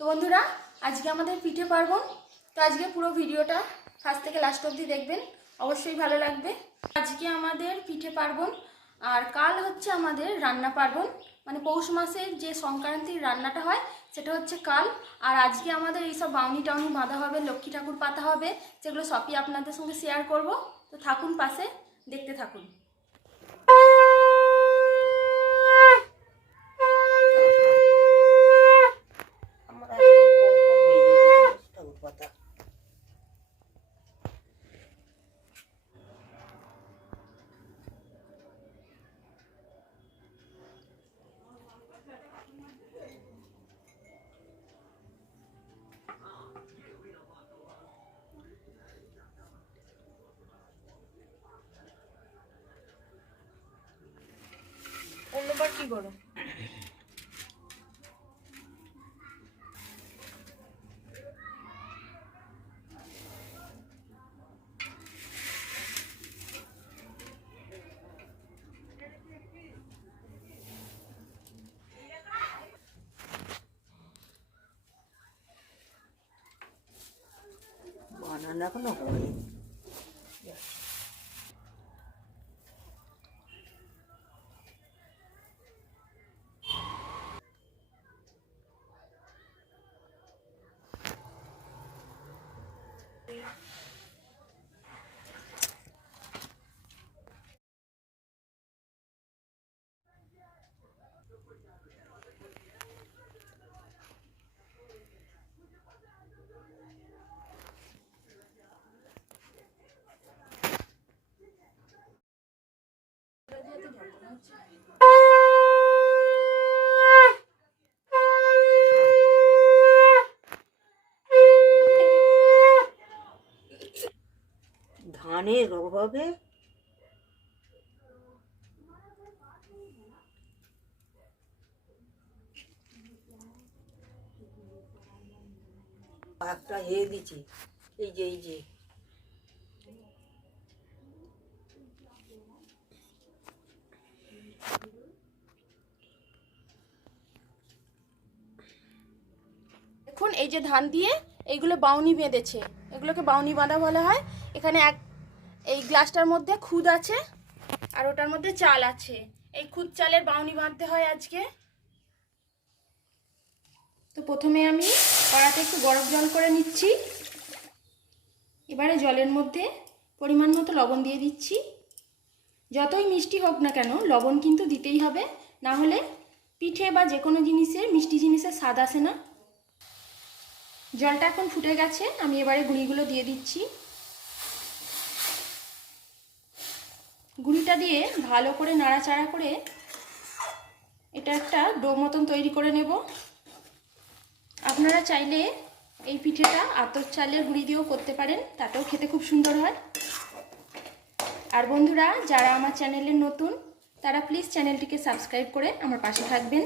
তো বন্ধুরা, আজকে আমাদের পিঠে পার্বণ। তো আজকে পুরো ভিডিওটা ফার্স্ট থেকে লাস্ট অবধি দেখবেন, অবশ্যই ভালো লাগবে। আজকে আমাদের পিঠে পার্বণ, আর কাল হচ্ছে আমাদের রান্না পার্বণ। মানে পৌষ মাসের যে সংক্রান্তির রান্নাটা হয় সেটা হচ্ছে কাল। আর আজকে আমাদের এইসব বাউনি টাউনি বাঁধা হবে, লক্ষ্মী ঠাকুর পাতা হবে, যেগুলো সবই আপনাদের সঙ্গে শেয়ার করব। তো থাকুন পাশে, দেখতে থাকুন। অন্যবার কি করো? বানানো এখনো হয়নি। ধানের অভাবে একটা দিচ্ছি। এই যে দেখুন, এই যে ধান দিয়ে এইগুলো বাউনি বেঁধেছে, এগুলোকে বাউনি বাঁধা বলা হয়। এখানে এই গ্লাসটার মধ্যে খুদ আছে আর ওটার মধ্যে চাল আছে। এই খুদ চালের বাউনি বাঁধতে হয় আজকে। তো প্রথমে আমি কড়াতে একটু গরম জল করে নিচ্ছি। এবারে জলের মধ্যে পরিমাণ মতো লবণ দিয়ে দিচ্ছি। যতই মিষ্টি হোক না কেন, লবণ কিন্তু দিতেই হবে, না হলে পিঠে বা যে কোনো জিনিসের, মিষ্টি জিনিসের স্বাদ আসে না। জলটা এখন ফুটে গেছে, আমি এবারে গুঁড়িগুলো দিয়ে দিচ্ছি। গুঁড়িটা দিয়ে ভালো করে নাড়াচাড়া করে এটা একটা ডো মতন তৈরি করে নেব। আপনারা চাইলে এই পিঠেটা আতপ চালের গুঁড়ি দিয়েও করতে পারেন, তাতেও খেতে খুব সুন্দর হয়। আর বন্ধুরা, যারা আমার চ্যানেলে নতুন, তারা প্লিজ চ্যানেলটিকে সাবস্ক্রাইব করে আমার পাশে থাকবেন।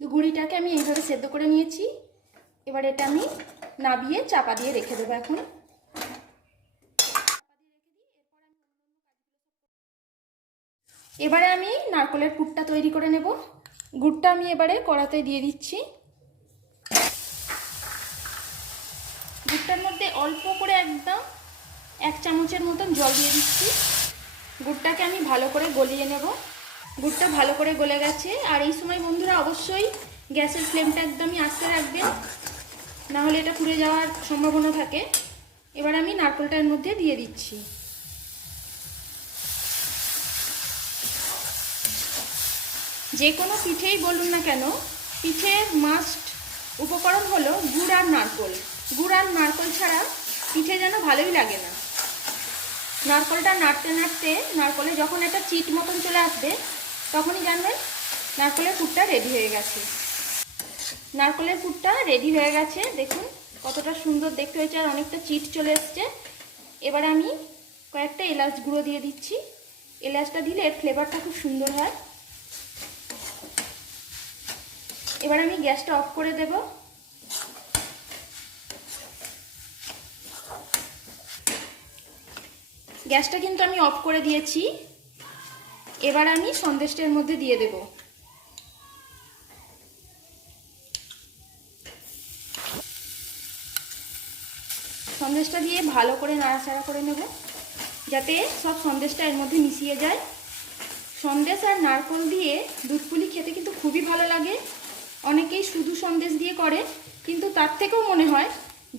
তো গুঁড়িটাকে আমি এইভাবে সেদ্ধ করে নিয়েছি। এবার এটা আমি নাবিয়ে চাপা দিয়ে রেখে দেবো। এখন এবারে আমি নারকেলের পুরটা তৈরি করে নেব। গুড়টা আমি এবারে কড়াতে দিয়ে দিচ্ছি। গুড়টার মধ্যে অল্প করে একদম 1 চামচের মতন জল দিয়ে দিচ্ছি। গুড়টাকে আমি ভালো করে গলিয়ে নেব। গুড়টা ভালো করে গলে গেছে। আর এই সময় বন্ধুরা অবশ্যই গ্যাসের ফ্লেমটা একদমই আস্তে রাখবেন, না হলে এটা পুড়ে যাওয়ার সম্ভাবনা থাকে। এবার আমি নারকেলটা এর মধ্যে দিয়ে দিচ্ছি। যে কোনো পিঠেই বলুন না কেন, পিঠের মাস্ট উপকরণ হলো গুড় আর নারকেল। গুড় আর নারকেল ছাড়া পিঠে যেন ভালোই লাগে না। নারকেলটা নাড়তে নাড়তে নারকেলে যখন একটা চিট মতন চলে আসবে, তখনই জানবেন নারকেলের পুরটা রেডি হয়ে গেছে। নারকেলের পুরটা রেডি হয়ে গেছে, দেখুন কতটা সুন্দর দেখতে হয়েছে, আর অনেকটা চিট চলে এসছে। এবারে আমি কয়েকটা এলাচ গুঁড়ো দিয়ে দিচ্ছি। এলাচটা দিলে এর ফ্লেভারটা খুব সুন্দর হয়। এবার আমি গ্যাসটা অফ করে দেব। গ্যাসটা কিন্তু আমি অফ করে দিয়েছি। এবার আমি সন্দেশটার মধ্যে দিয়ে দেব। সন্দেশটা দিয়ে ভালো করে নাড়াচাড়া করে নেব যাতে সব সন্দেশটা এর মধ্যে মিশিয়ে যায়। সন্দেশ আর নারকেল দিয়ে দুধ পুলি খেতে কিন্তু খুবই ভালো লাগে। অনেকেই শুধু সন্দেশ দিয়ে করে, কিন্তু তার থেকেও মনে হয়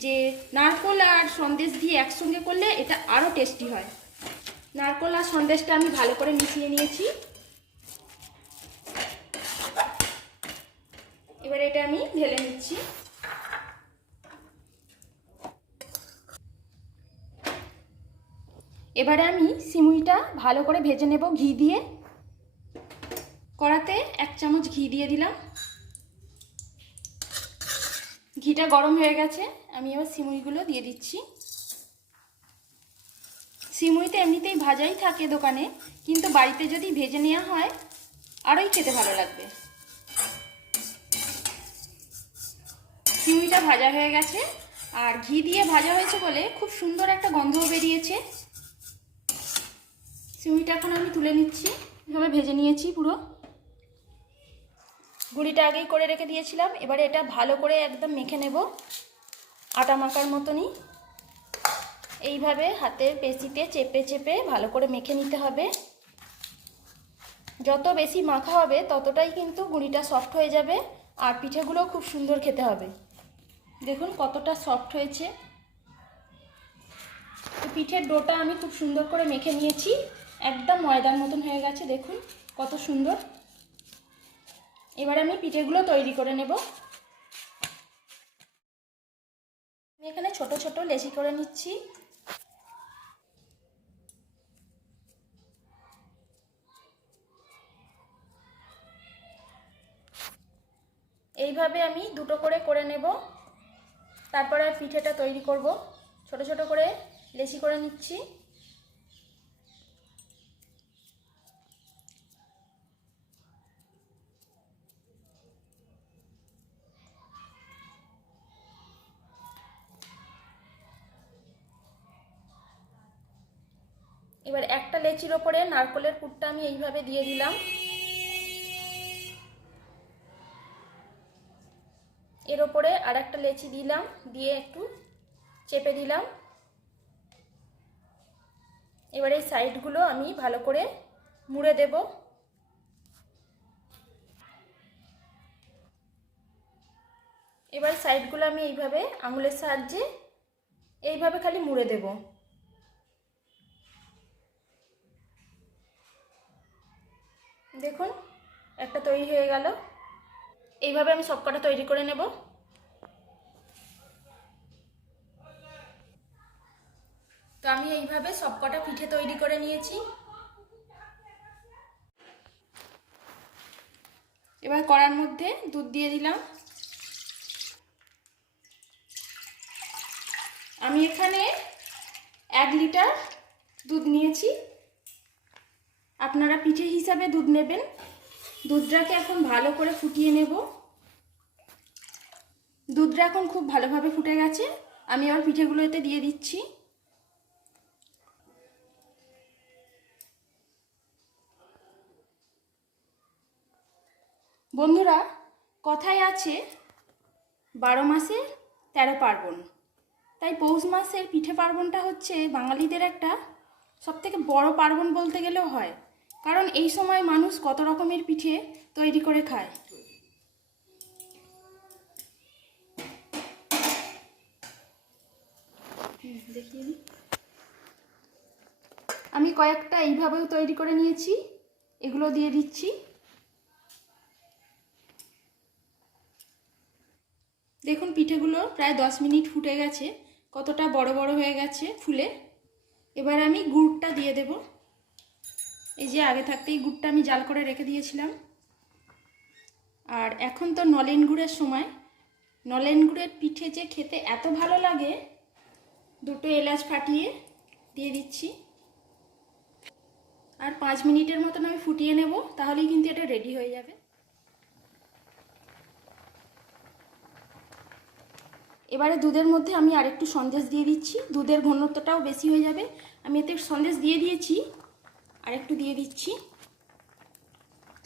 যে নারকেল আর সন্দেশ দিয়ে একসঙ্গে করলে এটা আরও টেস্টি হয়। নারকেল আর সন্দেশটা আমি ভালো করে মিশিয়ে নিয়েছি। এবার এটা আমি ঢেলে নিচ্ছি। এবারে আমি সিমুইটা ভালো করে ভেজে নেব ঘি দিয়ে। কড়াতে 1 চামচ ঘি দিয়ে দিলাম। ঘিটা গরম হয়ে গেছে, আমি এবার সিমুইগুলো দিয়ে দিচ্ছি। সিমুইতে এমনিতেই ভাজাই থাকে দোকানে, কিন্তু বাড়িতে যদি ভেজে নেওয়া হয় আরোই খেতে ভালো লাগবে। সিমুইটা ভাজা হয়ে গেছে, আর ঘি দিয়ে ভাজা হয়েছে বলে খুব সুন্দর একটা গন্ধও বেরিয়েছে। সিমুইটা এখন আমি তুলে নিচ্ছি। এভাবে ভেজে নিয়েছি পুরো। গুঁড়িটা আগেই করে রেখে দিয়েছিলাম। এবারে এটা ভালো করে একদম মেখে নেব, আটা মাখার মতনই। এইভাবে হাতের পেশিতে চেপে চেপে ভালো করে মেখে নিতে হবে। যত বেশি মাখা হবে ততটাই কিন্তু গুঁড়িটা সফট হয়ে যাবে, আর পিঠেগুলোও খুব সুন্দর খেতে হবে। দেখুন কতটা সফট হয়েছে। তো পিঠের ডোটা আমি খুব সুন্দর করে মেখে নিয়েছি, একদম ময়দার মতন হয়ে গেছে। দেখুন কত সুন্দর। এবার আমি পিঠেগুলো তৈরি করে নেব। আমি এখানে ছোট ছোট লেচি করে নিচ্ছি। এইভাবে আমি দুটো করে নেব। তারপরে পিঠেটা তৈরি করব। ছোট ছোট করে লেচি করে নিচ্ছি। এবার একটা লেচির ওপরে নারকেলের পুরটা আমি এইভাবে দিয়ে দিলাম। এর ওপরে আর একটা লেচি দিলাম, দিয়ে একটু চেপে দিলাম। এবার এই সাইডগুলো আমি ভালো করে মুড়ে দেব। এবার সাইডগুলো আমি এইভাবে আঙুলের সাহায্যে এইভাবে খালি মুড়ে দেব। দেখুন একটা তৈরি হয়ে গেল। এইভাবে আমি সবকটা তৈরি করে নেব। তো আমি এইভাবে সবকটা পিঠে তৈরি করে নিয়েছি। এবার কড়ার মধ্যে দুধ দিয়ে দিলাম। আমি এখানে 1 লিটার দুধ নিয়েছি। আপনারা পিঠে হিসাবে দুধ নেবেন। দুধটাকে এখন ভালো করে ফুটিয়ে নেব। দুধটা এখন খুব ভালোভাবে ফুটে গেছে। আমি আবার পিঠেগুলো এতে দিয়ে দিচ্ছি। বন্ধুরা, কথায় আছে 12 মাসে 13 পার্বণ। তাই পৌষ মাসের পিঠে পার্বণটা হচ্ছে বাঙালিদের একটা সবথেকে বড় পার্বণ বলতে গেলেও হয়। কারণ এই সময় মানুষ কত রকমের পিঠে তৈরি করে খায়। দেখিয়ে দিই। আমি কয়েকটা এইভাবেও তৈরি করে নিয়েছি, এগুলো দিয়ে দিচ্ছি। দেখুন পিঠেগুলো প্রায় 10 মিনিট ফুটে গেছে, কতটা বড় বড় হয়ে গেছে ফুলে। এবার আমি গুড়টা দিয়ে দেব। এই যে আগে থাকতেই গুড়টা আমি জাল করে রেখে দিয়েছিলাম। আর এখন তো নলেন গুড়ের সময়। নলেন গুড়ের পিঠে যে খেতে এত ভালো লাগে, 2টো এলাচ ফাটিয়ে দিয়ে দিচ্ছি। আর 5 মিনিটের মতন আমি ফুটিয়ে নেব, তাহলেই কিন্তু এটা রেডি হয়ে যাবে। এবারে দুধের মধ্যে আমি আরেকটু সন্দেশ দিয়ে দিচ্ছি। দুধের ঘনত্বটাও বেশি হয়ে যাবে। আমি এতে সন্দেশ দিয়ে দিয়েছি, আরেকটু দিয়ে দিচ্ছি।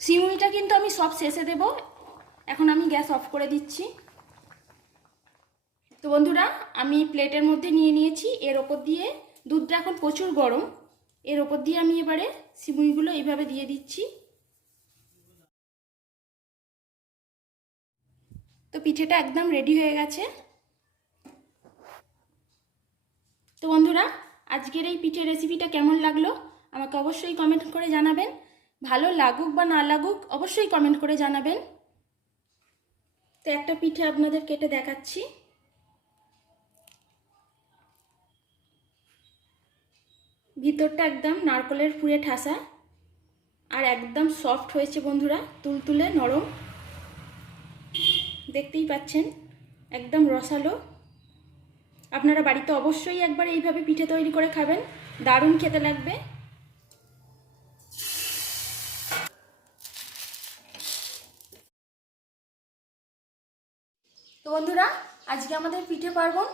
সিমুইটা কিন্তু আমি সব শেষে দেব। এখন আমি গ্যাস অফ করে দিচ্ছি। তো বন্ধুরা, আমি প্লেটের মধ্যে নিয়ে নিয়েছি। এর ওপর দিয়ে দুধটা এখন প্রচুর গরম, এর ওপর দিয়ে আমি এবারে সিমুইগুলো এইভাবে দিয়ে দিচ্ছি। তো পিঠেটা একদম রেডি হয়ে গেছে। তো বন্ধুরা, আজকের এই পিঠের রেসিপিটা কেমন লাগলো আমাকে অবশ্যই কমেন্ট করে জানাবেন। ভালো লাগুক বা না লাগুক অবশ্যই কমেন্ট করে জানাবেন। তো একটা পিঠে আপনাদের কেটে দেখাচ্ছি। ভিতরটা একদম নারকেলের পুরে ঠাসা আর একদম সফট হয়েছে বন্ধুরা, তুলতুলে নরম, দেখতেই পাচ্ছেন একদম রসালো। আপনারা বাড়িতে অবশ্যই একবার এইভাবে পিঠে তৈরি করে খাবেন, দারুণ খেতে লাগবে। তো বন্ধুরা, আজকে আমাদের পিঠে পার্বণ।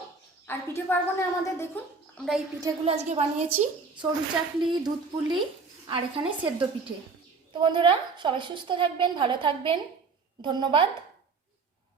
আর পিঠে পার্বণে আমাদের দেখুন, আমরা এই পিঠেগুলো আজকে বানিয়েছি, সরু চাকলি, দুধ পুলি আর এখানে সেদ্ধ পিঠে। তো বন্ধুরা, সবাই সুস্থ থাকবেন, ভালো থাকবেন, ধন্যবাদ।